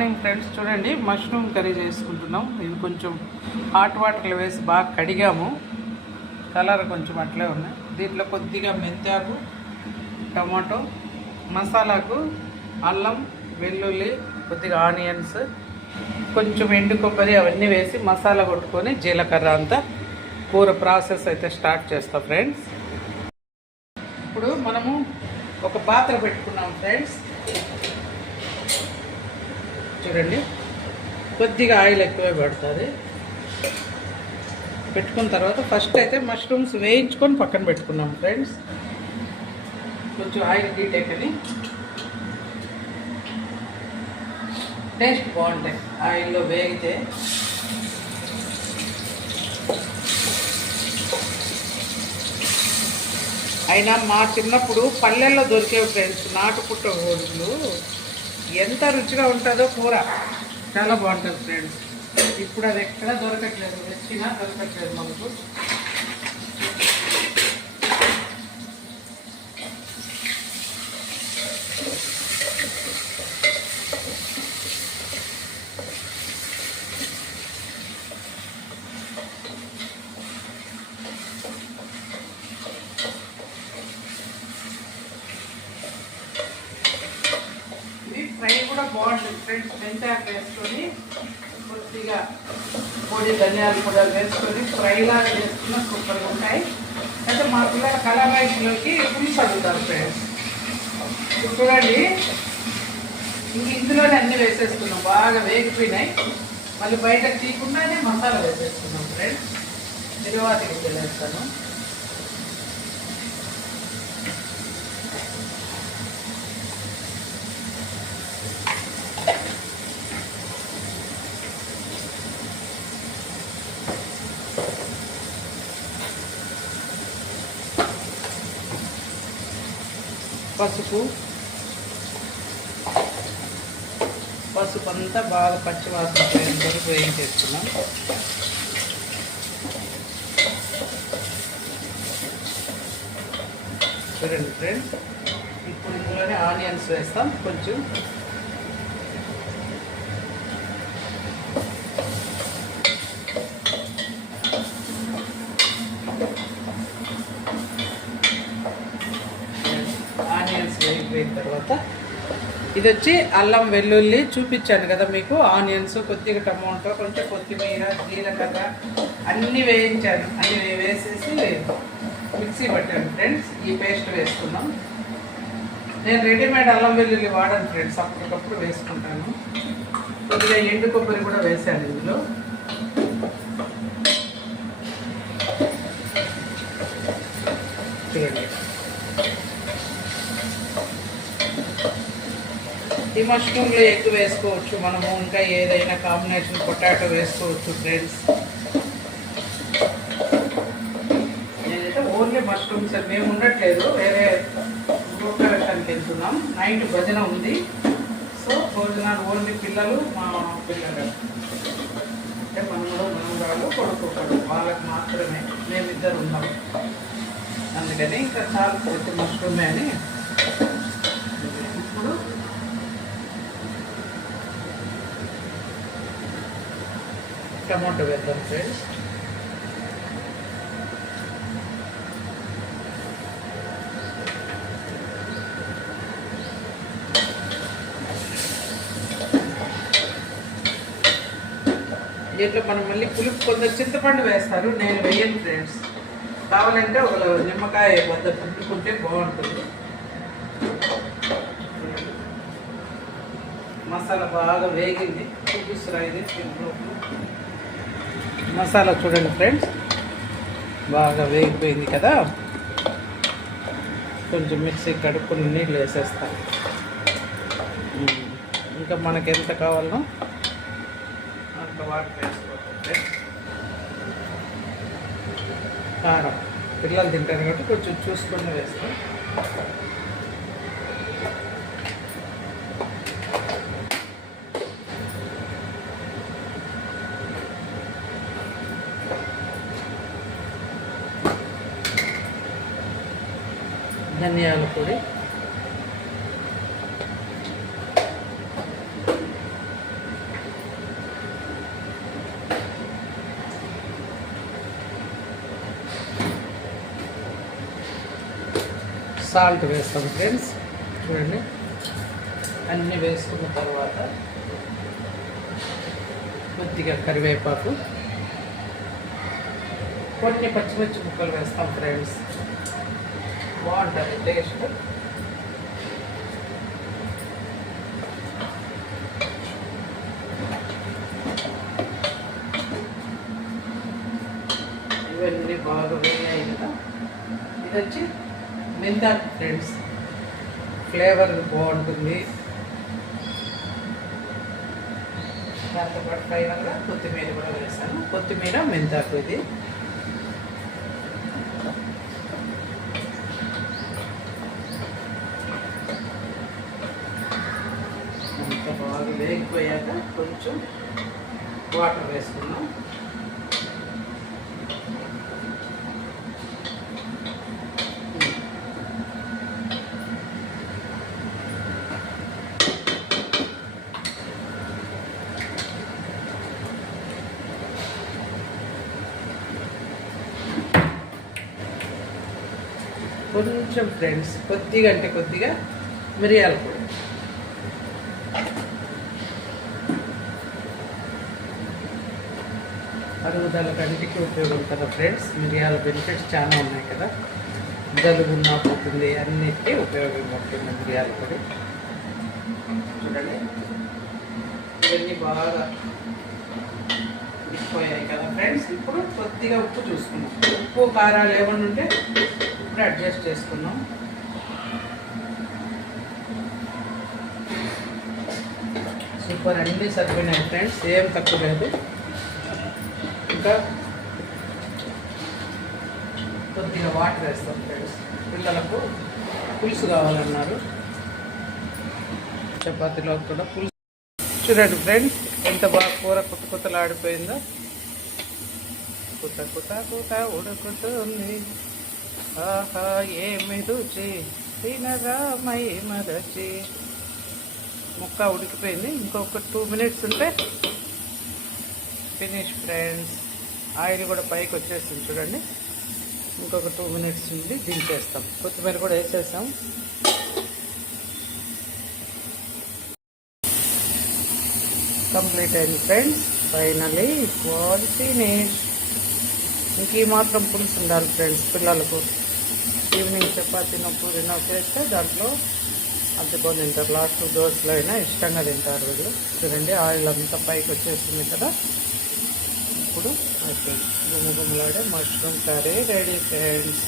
Friends చూడండి, mushroom curry చేసుకుంటున్నాం. ఇది కొంచెం హాట్ వాటర్లో వేసి బాగా కడిగాము. కలర్ కొంచెం అట్లే ఉన్నాయి. దీంట్లో కొద్దిగా మెంతాకు, టమాటో, మసాలాకు అల్లం, వెల్లుల్లి, కొద్దిగా ఆనియన్స్, కొంచెం ఎండు కొబ్బరి అవన్నీ వేసి మసాలా కొట్టుకొని జీలకర్ర అంతా కూర ప్రాసెస్ అయితే స్టార్ట్ చేస్తాం ఫ్రెండ్స్. ఇప్పుడు మనము ఒక పాత్ర పెట్టుకున్నాం ఫ్రెండ్స్. చూడండి, కొద్దిగా ఆయిల్ ఎక్కువే పడుతుంది. పెట్టుకున్న తర్వాత ఫస్ట్ అయితే మష్రూమ్స్ వేయించుకొని పక్కన పెట్టుకున్నాం ఫ్రెండ్స్. కొంచెం ఆయిల్ హీట్ ఎక్కని టేస్ట్ బాగుంటాయి ఆయిల్లో వేగితే. అయినా మా చిన్నప్పుడు పల్లెల్లో దొరికేవి ఫ్రెండ్స్ నాటుపుట్ట కోడులు. ఎంత రుచిగా ఉంటుందో కూర, చాలా బాగుంటుంది ఫ్రెండ్స్. ఇప్పుడు అది ఎక్కడ దొరకట్లేదు, వెచ్చినా దొరకట్లేదు మనకు. ఫ్రై కూడా బాగుంటుంది ఫ్రెండ్స్. మెంతాకు వేసుకొని కొద్దిగా పొడి ధనియాలు కూడా వేసుకొని ఫ్రైలాగా వేసుకున్న సూపర్గా ఉంటాయి. అయితే మా పిల్లల కలర్ రైస్లోకి పులుసు అడుగుతారు ఫ్రెండ్స్. చూడండి, ఇందులోనే అన్నీ వేసేస్తున్నాం. బాగా వేగిపోయినాయి. మళ్ళీ బయట తీయకుండానే మసాలా వేసేస్తున్నాం ఫ్రెండ్స్. తిరువాతికి తెలియస్తాను. పసుపు అంతా బాగా పచ్చివాసన పోయేంత వరకు వేయించేస్తున్నాం. చూడండి ఫ్రెండ్స్, ఇప్పుడు ఇందులోనే ఆనియన్స్ వేస్తాం. కొంచెం ఆనియన్స్ వేగిపోయిన తర్వాత ఇది వచ్చి అల్లం, వెల్లుల్లి చూపించాను కదా మీకు. ఆనియన్స్, కొద్దిగా టమాటో, కొంచెం కొత్తిమీర, జీలకర్ర అన్నీ వేయించాను. అన్నీ వేసేసి మిక్సీ పట్టాను ఫ్రెండ్స్. ఈ పేస్ట్ వేసుకున్నాం. నేను రెడీమేడ్ అల్లం వెల్లుల్లి వాడాను ఫ్రెండ్స్, అప్పటికప్పుడు వేసుకుంటాను. కొద్దిగా ఎండు కొబ్బరి కూడా వేసాను ఇందులో. చూడండి, ఈ మష్రూమ్లో ఎగ్ వేసుకోవచ్చు మనము, ఇంకా ఏదైనా కాంబినేషన్ పొటాటో వేసుకోవచ్చు ఫ్రెండ్స్. నేనైతే ఓన్లీ మష్రూమ్స్, మేము ఉండట్లేదు, వేరే గృహప్రవేశానికి వెళ్తున్నాం. నైట్ భజన ఉంది. సో భోజనాలు ఓన్లీ పిల్లలు, మా పిల్లలు అంటే మనవరాలు, కొడుకు వాళ్ళకి మాత్రమే. మేమిద్దరు ఉన్నాం. అందుకని ఇంకా చాలా ప్రతి మష్రూమే అని. ఇప్పుడు టమాటో వేద్దాం ఫ్రెండ్స్. దీంట్లో మనం మళ్ళీ పులుపు కొందరు చింతపండు వేస్తారు, నేను వేయను ఫ్రెండ్స్. కావాలంటే ఒక నిమ్మకాయ వద్ద పిండుకుంటే బాగుంటుంది. మసాలా బాగా వేగింది, చూపిస్తున్నా. ఇది మసాలా చూడండి ఫ్రెండ్స్, బాగా వేగిపోయింది కదా. కొంచెం మిక్సీ కడుక్కుని నీళ్ళు వేసేస్తాను. ఇంకా మనకి ఎంత కావాలో అంత వాటర్ వేసుకోవాలి. కారం పిల్లలు తింటారు కాబట్టి కొంచెం చూసుకొని వేస్తాం. ధనియాల పొడి, సాల్ట్ వేస్తాం ఫ్రెండ్స్. చూడండి, అన్నీ వేసుకున్న తర్వాత కొద్దిగా కరివేపాకు, కొన్ని పచ్చిమిర్చి ముక్కలు వేస్తాం ఫ్రెండ్స్. బాగుంటుంది టేస్ట్. ఇవన్నీ బాగా వేయాయి కదా. ఇది వచ్చి మెంతాకు ఫ్రెండ్స్, ఫ్లేవర్ బాగుంటుంది. దాంతోపాటు ఫైనల్గా కొత్తిమీర కూడా వేస్తాను. కొత్తిమీర, మెంతాకు ఇది. అంత బాగా వేగిపోయాక కొంచెం వాటర్ వేసుకున్నాం. కొంచెం ఫ్రెండ్స్, కొద్దిగా అంటే కొద్దిగా మిరియాల పొడి. అరుగుదల కంటికి ఉపయోగం కదా ఫ్రెండ్స్. మిరియాల బెనిఫిట్స్ చాలా ఉన్నాయి కదా. జలుబు పోతుంది, అన్నిటికీ ఉపయోగం ఉంటుంది మిరియాల పొడి. చూడండి, ఇవన్నీ బాగా ఉడికిపోయాయి కదా ఫ్రెండ్స్. ఇప్పుడు కొద్దిగా ఉప్పు చూసుకున్నాం. ఉప్పు కారాలు ఏమన్నా ఉంటే ఇప్పుడు అడ్జస్ట్ చేసుకున్నాం. సూపర్, అన్నీ సరిపోయినాయి ఫ్రెండ్స్, ఏం తక్కువ లేదు. ఇంకా కొద్దిగా వాటర్ వేస్తాం ఫ్రెండ్స్. పిల్లలకు పులుసు కావాలన్నారు, చపాతీలో కూడా పులుసు. చూడండి ఫ్రెండ్స్, ఎంత బాగా కూర కొత్తలాడిపోయిందో. కుత ఉడుకుతుంది. ఆహా ఏమి రుచి, తినగా మై మరచి. ముక్క ఉడికిపోయింది. ఇంకొక 2 minutes ఉంటే ఫినిష్ ఫ్రెండ్స్. ఆయిల్ కూడా పైకి వచ్చేస్తుంది చూడండి. ఇంకొక 2 minutes నుండి దించేస్తాం. కొత్తిమీర కూడా వేసేసాం. కంప్లీట్ అయింది ఫ్రెండ్స్. Finally was finish. ఇంక ఈ మాత్రం పులుసు ఉండాలి ఫ్రెండ్స్. పిల్లలకు ఈవినింగ్ చపాతీనో పూరినో చేస్తే దాంట్లో అద్దుకొని తింటారు. లాస్ట్ దోశలో అయినా ఇష్టంగా తింటారు వీళ్ళు. చూడండి, ఆయిల్ అంతా పైకి వచ్చేస్తుంది కదా. ఇప్పుడు ఓకే, గుమ్మగుమ్మలాడే మష్రూమ్ కర్రీ రెడీ ఫ్రెండ్స్.